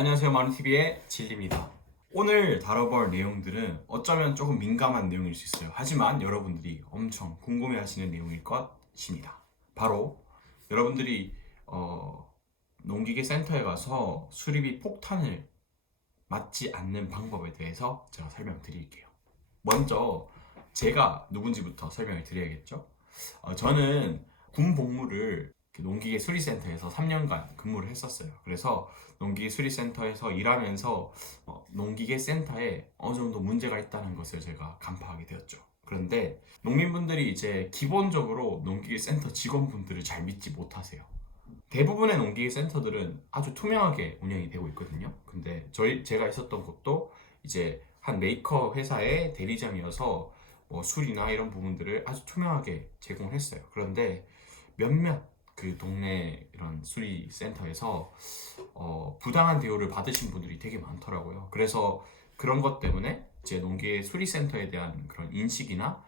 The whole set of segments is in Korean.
안녕하세요, 마루TV의 진리입니다. 오늘 다뤄볼 내용들은 어쩌면 조금 민감한 내용일 수 있어요. 하지만 여러분들이 엄청 궁금해하시는 내용일 것입니다. 바로 여러분들이 농기계 센터에 가서 수리비 폭탄을 맞지 않는 방법에 대해서 제가 설명드릴게요. 먼저 제가 누군지부터 설명을 드려야겠죠. 저는 군 복무를 농기계 수리센터에서 3년간 근무를 했었어요. 그래서 농기계 수리센터에서 일하면서 농기계 센터에 어느 정도 문제가 있다는 것을 제가 간파하게 되었죠. 그런데 농민분들이 이제 기본적으로 농기계 센터 직원분들을 잘 믿지 못하세요. 대부분의 농기계 센터들은 아주 투명하게 운영이 되고 있거든요. 근데 제가 있었던 곳도 이제 한 메이커 회사의 대리점이어서 뭐 술이나 이런 부분들을 아주 투명하게 제공을 했어요. 그런데 몇몇 그 동네 이런 수리 센터에서 부당한 대우를 받으신 분들이 되게 많더라고요. 그래서 그런 것 때문에 제 농기계 수리 센터에 대한 그런 인식이나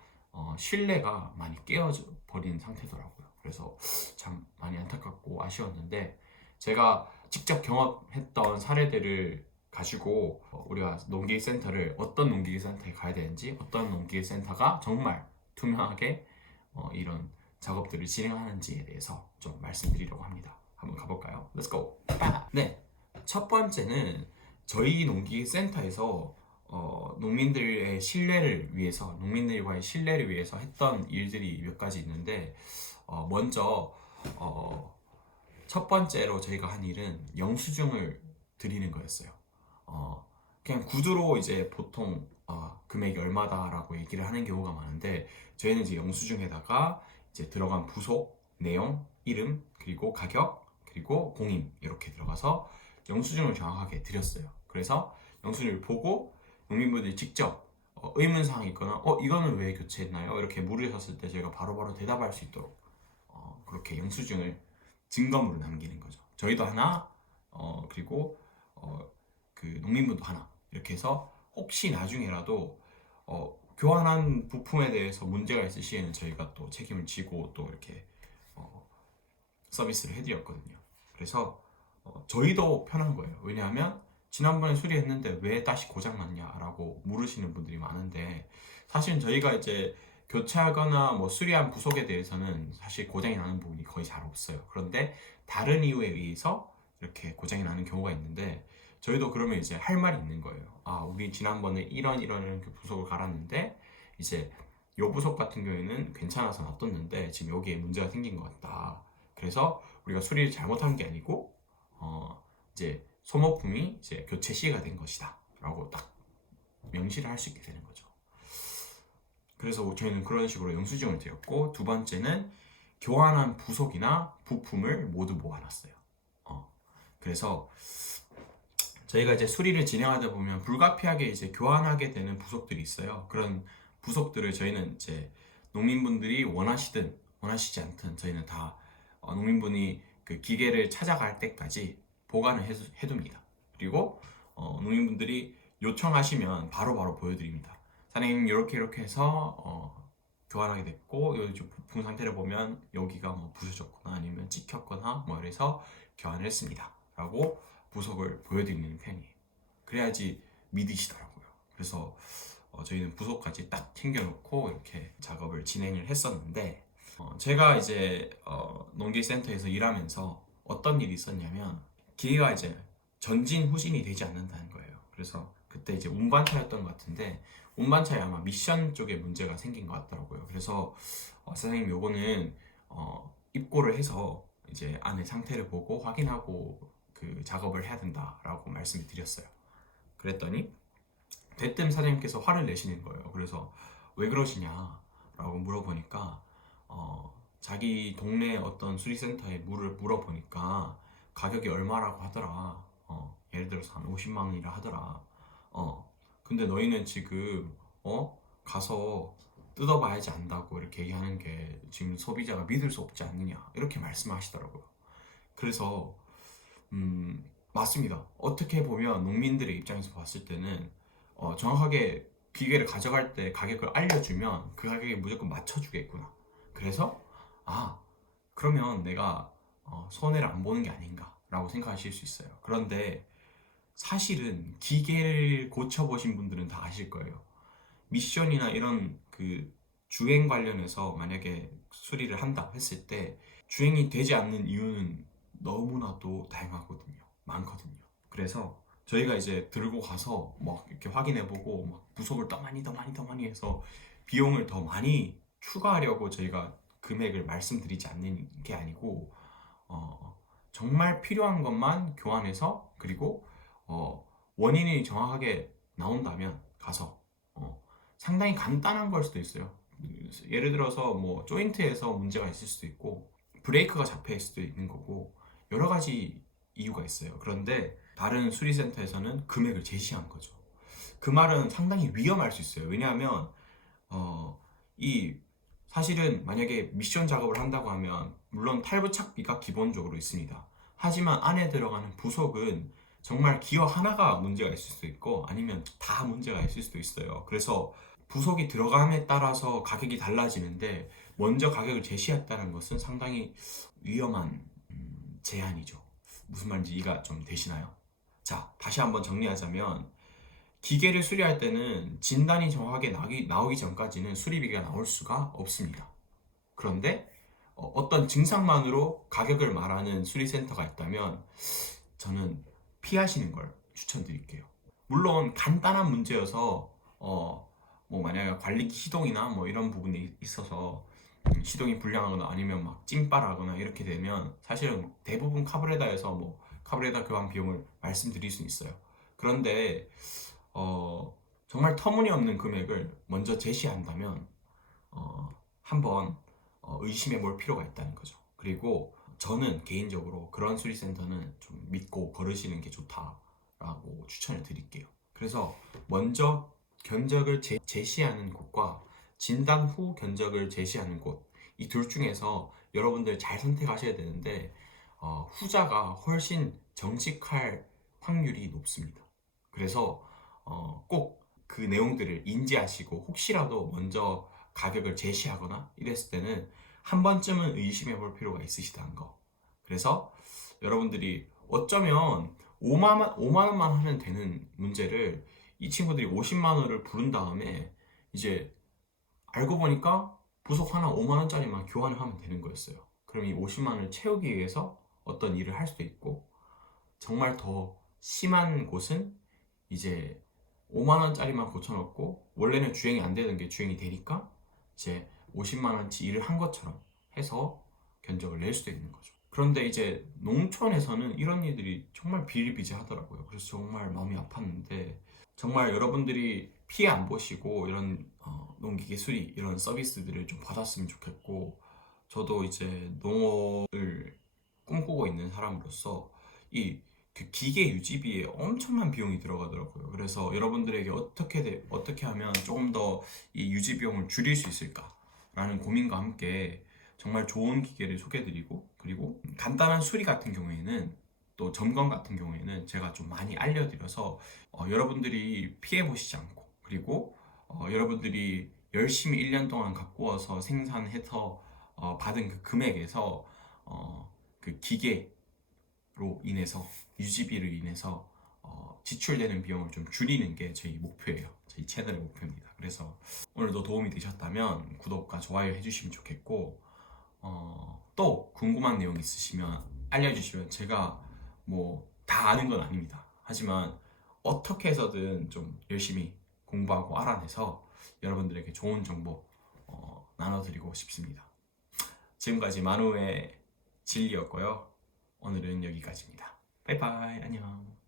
신뢰가 많이 깨어져 버린 상태더라고요. 그래서 참 많이 안타깝고 아쉬웠는데 제가 직접 경험했던 사례들을 가지고 우리가 농기계 센터를 어떤 농기계 센터에 가야 되는지, 어떤 농기계 센터가 정말 투명하게 이런 작업들을 진행하는지에 대해서 좀 말씀드리려고 합니다. 한번 가볼까요? Let's go! 네, 첫 번째는 저희 농기계 센터에서 농민들의 신뢰를 위해서, 농민들과의 신뢰를 위해서 했던 일들이 몇 가지 있는데 먼저 첫 번째로 저희가 한 일은 영수증을 드리는 거였어요. 그냥 구두로 이제 보통 금액이 얼마다라고 얘기를 하는 경우가 많은데 저희는 이제 영수증에다가 이제 들어간 부속, 내용, 이름, 그리고 가격, 그리고 공임 이렇게 들어가서 영수증을 정확하게 드렸어요. 그래서 영수증을 보고 농민분들이 직접 의문사항이 있거나 이거는 왜 교체했나요? 이렇게 물으셨을 때 저희가 바로바로 대답할 수 있도록 그렇게 영수증을 증거물을 남기는 거죠. 저희도 하나, 그리고 그 농민분도 하나 이렇게 해서 혹시 나중에라도 교환한 부품에 대해서 문제가 있을 시에는 저희가 또 책임을 지고 또 이렇게 서비스를 해드렸거든요. 그래서 저희도 편한 거예요. 왜냐하면 지난번에 수리했는데 왜 다시 고장났냐라고 물으시는 분들이 많은데 사실 저희가 이제 교체하거나 뭐 수리한 부속에 대해서는 사실 고장이 나는 부분이 거의 잘 없어요. 그런데 다른 이유에 의해서 이렇게 고장이 나는 경우가 있는데 저희도 그러면 이제 할 말이 있는 거예요. 우리 지난번에 이런 부속을 갈았는데 이제 요 부속 같은 경우에는 괜찮아서 놔뒀는데 지금 여기에 문제가 생긴 것 같다. 그래서 우리가 수리를 잘못한 게 아니고 이제 소모품이 이제 교체 시가 된 것이다 라고 딱 명시를 할 수 있게 되는 거죠. 그래서 저희는 그런 식으로 영수증을 드렸고 두 번째는 교환한 부속이나 부품을 모두 모아놨어요. 그래서 저희가 이제 수리를 진행하다 보면 불가피하게 이제 교환하게 되는 부속들이 있어요. 그런 부속들을 저희는 이제 농민분들이 원하시든 원하시지 않든 저희는 다 농민분이 그 기계를 찾아갈 때까지 보관을 해둡니다. 그리고 농민분들이 요청하시면 바로바로 보여드립니다. 사장님 이렇게 해서 교환하게 됐고 여기 부품 상태를 보면 여기가 뭐 부서졌거나 아니면 찍혔거나 뭐 이래서 교환을 했습니다 라고 부속을 보여드리는 편이에요. 그래야지 믿으시더라고요. 그래서 저희는 부속까지 딱 챙겨놓고 이렇게 작업을 진행을 했었는데 제가 이제 농기센터에서 일하면서 어떤 일이 있었냐면 기계가 이제 전진 후진이 되지 않는다는 거예요. 그래서 그때 이제 운반차였던 것 같은데 운반차에 아마 미션 쪽에 문제가 생긴 것 같더라고요. 그래서 사장님 요거는 입고를 해서 이제 안에 상태를 보고 확인하고 그 작업을 해야 된다라고 말씀을 드렸어요. 그랬더니 대뜸 사장님께서 화를 내시는 거예요. 그래서 왜 그러시냐라고 물어보니까 자기 동네 어떤 수리센터에 물어보니까 가격이 얼마라고 하더라. 예를 들어서 한 50만 원이라 하더라. 근데 너희는 지금 가서 뜯어봐야지 안다고 이렇게 얘기하는 게 지금 소비자가 믿을 수 없지 않느냐 이렇게 말씀하시더라고요. 그래서 맞습니다. 어떻게 보면 농민들의 입장에서 봤을 때는 정확하게 기계를 가져갈 때 가격을 알려주면 그 가격에 무조건 맞춰주겠구나. 그래서 그러면 내가 손해를 안 보는 게 아닌가 라고 생각하실 수 있어요. 그런데 사실은 기계를 고쳐보신 분들은 다 아실 거예요. 미션이나 이런 그 주행 관련해서 만약에 수리를 한다 했을 때 주행이 되지 않는 이유는 너무나도 다양하거든요. 많거든요. 그래서 저희가 이제 들고 가서 막 이렇게 확인해보고 막 부속을 더 많이 해서 비용을 더 많이 추가하려고 저희가 금액을 말씀드리지 않는 게 아니고 어, 정말 필요한 것만 교환해서 그리고 원인이 정확하게 나온다면 가서 상당히 간단한 걸 수도 있어요. 예를 들어서 뭐 조인트에서 문제가 있을 수도 있고 브레이크가 잡혀 있을 수도 있는 거고 여러 가지 이유가 있어요. 그런데 다른 수리센터에서는 금액을 제시한 거죠. 그 말은 상당히 위험할 수 있어요. 왜냐하면 이 사실은 만약에 미션 작업을 한다고 하면 물론 탈부착비가 기본적으로 있습니다. 하지만 안에 들어가는 부속은 정말 기어 하나가 문제가 있을 수도 있고 아니면 다 문제가 있을 수도 있어요. 그래서 부속이 들어감에 따라서 가격이 달라지는데 먼저 가격을 제시했다는 것은 상당히 위험한 제한이죠. 무슨 말인지 이해가 좀 되시나요? 자, 다시 한번 정리하자면 기계를 수리할 때는 진단이 정확하게 나오기 전까지는 수리비가 나올 수가 없습니다. 그런데 어떤 증상만으로 가격을 말하는 수리센터가 있다면 저는 피하시는 걸 추천드릴게요. 물론 간단한 문제여서 뭐 만약에 관리기 시동이나 뭐 이런 부분이 있어서 시동이 불량하거나 아니면 막 찡빠라거나 이렇게 되면 사실은 대부분 카브레다에서 뭐 카브레다 교환 비용을 말씀드릴 수 있어요. 그런데 정말 터무니없는 금액을 먼저 제시한다면 한번 의심해 볼 필요가 있다는 거죠. 그리고 저는 개인적으로 그런 수리센터는 좀 믿고 걸으시는 게 좋다라고 추천을 드릴게요. 그래서 먼저 견적을 제시하는 곳과 진단 후 견적을 제시하는 곳, 이 둘 중에서 여러분들 잘 선택하셔야 되는데 후자가 훨씬 정직할 확률이 높습니다. 그래서 꼭 그 내용들을 인지하시고 혹시라도 먼저 가격을 제시하거나 이랬을 때는 한 번쯤은 의심해 볼 필요가 있으시다는 거. 그래서 여러분들이 어쩌면 5만 원만 하면 되는 문제를 이 친구들이 50만 원을 부른 다음에 이제 알고 보니까 부속 하나 5만 원짜리만 교환을 하면 되는 거였어요. 그럼 이 50만 원을 채우기 위해서 어떤 일을 할 수도 있고 정말 더 심한 곳은 이제 5만 원짜리만 고쳐놓고 원래는 주행이 안 되는 게 주행이 되니까 이제 50만 원치 일을 한 것처럼 해서 견적을 낼 수도 있는 거죠. 그런데 이제 농촌에서는 이런 일들이 정말 비일비재하더라고요. 그래서 정말 마음이 아팠는데 정말 여러분들이 피해 안 보시고 이런 농기계 수리 이런 서비스들을 좀 받았으면 좋겠고 저도 이제 농업을 꿈꾸고 있는 사람으로서 이 그 기계 유지비에 엄청난 비용이 들어가더라고요. 그래서 여러분들에게 어떻게 하면 조금 더 이 유지 비용을 줄일 수 있을까라는 고민과 함께 정말 좋은 기계를 소개해드리고 그리고 간단한 수리 같은 경우에는 또 점검 같은 경우에는 제가 좀 많이 알려드려서 여러분들이 피해 보시지 않고 그리고 여러분들이 열심히 1년 동안 갖고 와서 생산해서 받은 그 금액에서 그 기계로 인해서 유지비를 인해서 지출되는 비용을 좀 줄이는 게 저희 목표예요. 저희 채널의 목표입니다. 그래서 오늘도 도움이 되셨다면 구독과 좋아요 해주시면 좋겠고 또 궁금한 내용 있으시면 알려주시면 제가 뭐 다 아는 건 아닙니다. 하지만 어떻게 해서든 좀 열심히 공부하고 알아내서 여러분들에게 좋은 정보 나눠드리고 싶습니다. 지금까지 만우의 진리였고요. 오늘은 여기까지입니다. 바이바이 안녕.